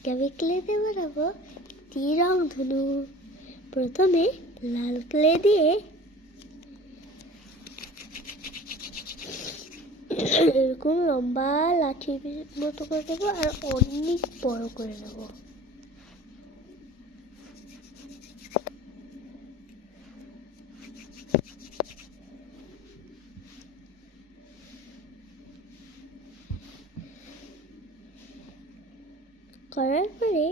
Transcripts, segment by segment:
আজকে আমি ক্লে দিয়ে বানাবো একটি রংধনু। প্রথমে লাল ক্লে দিয়ে এরকম লম্বা লাঠির মতো করে দেবো আর অনেক বড় করে নেবো। করার পরে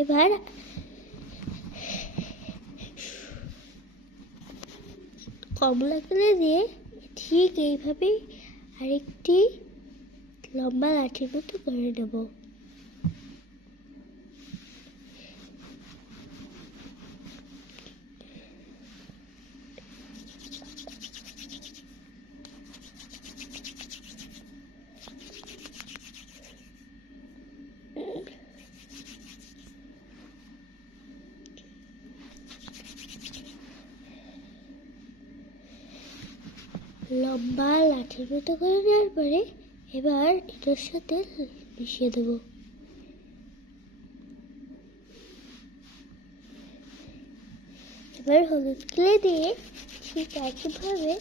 এবার কমলা কালি দিয়ে ঠিক এইভাবে আরেকটি লম্বা লাঠির মতো করে নেব। লম্বা লাঠির মতো করে নেওয়ার পরে এবার এটার সাথে মিশিয়ে দেব। এবার হলুদ ক্লে দিয়ে ঠিক একইভাবে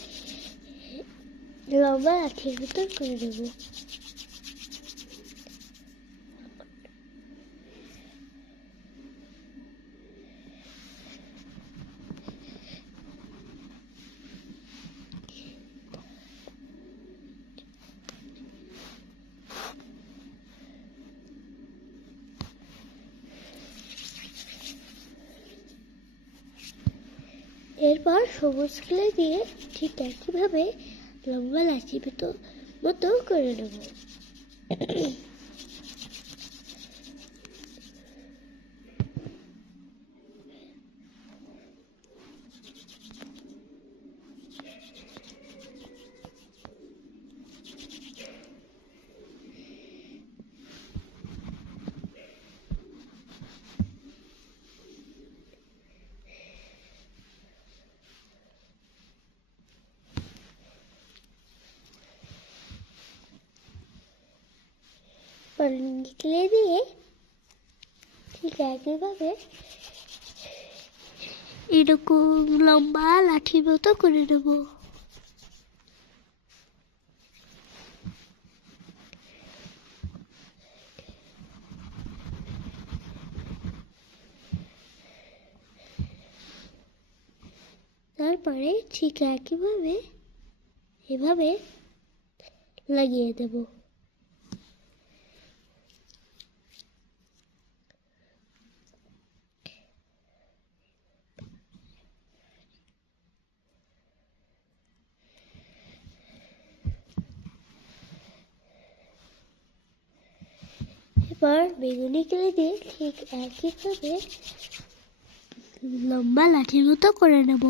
লম্বা লাঠির মতো করে দেব। এরপর সবুজ ক্লে দিয়ে ঠিক একইভাবে লম্বা লাঠি মতো করে নেব। ক্লে দিয়ে ঠিক একইভাবে এরকম লম্বা লাঠির মতো করে নেব। তারপরে ঠিক একইভাবে এভাবে লাগিয়ে দেব। এবার বেগুনি ক্লে দিয়ে ঠিক একইভাবে লম্বা লাঠির মতো করে নেব।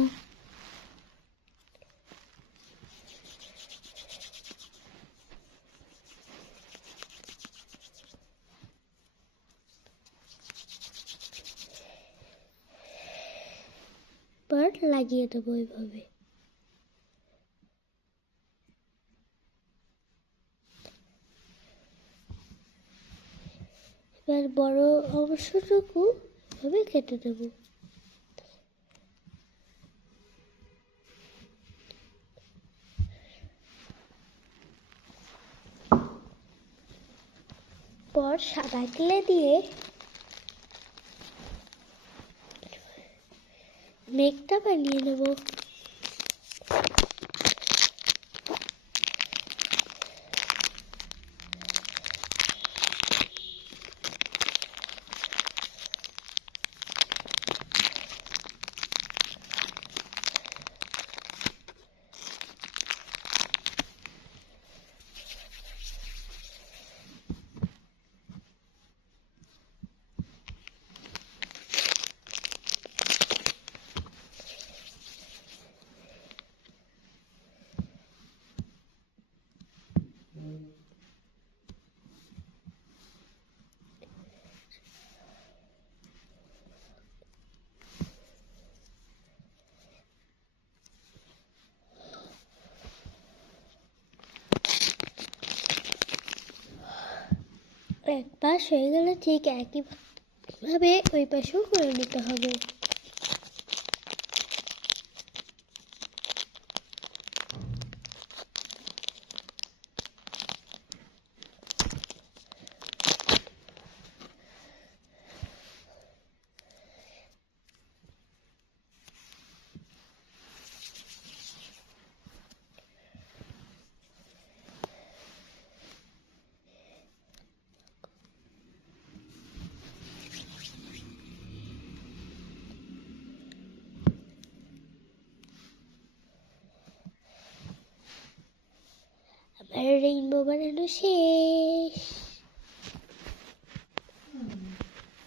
এবার লাগিয়ে দেবো এইভাবে। এবার বড় অংশটুকু এভাবে কেটে দেব। পর সাদা ক্লে দিয়ে মেঘটা বানিয়ে নেব। এক পাশ হয়ে গেলে ঠিক একইভাবে ওই পাশেও করে নিতে হবে। আমার রেইনবো বানানো শেষ।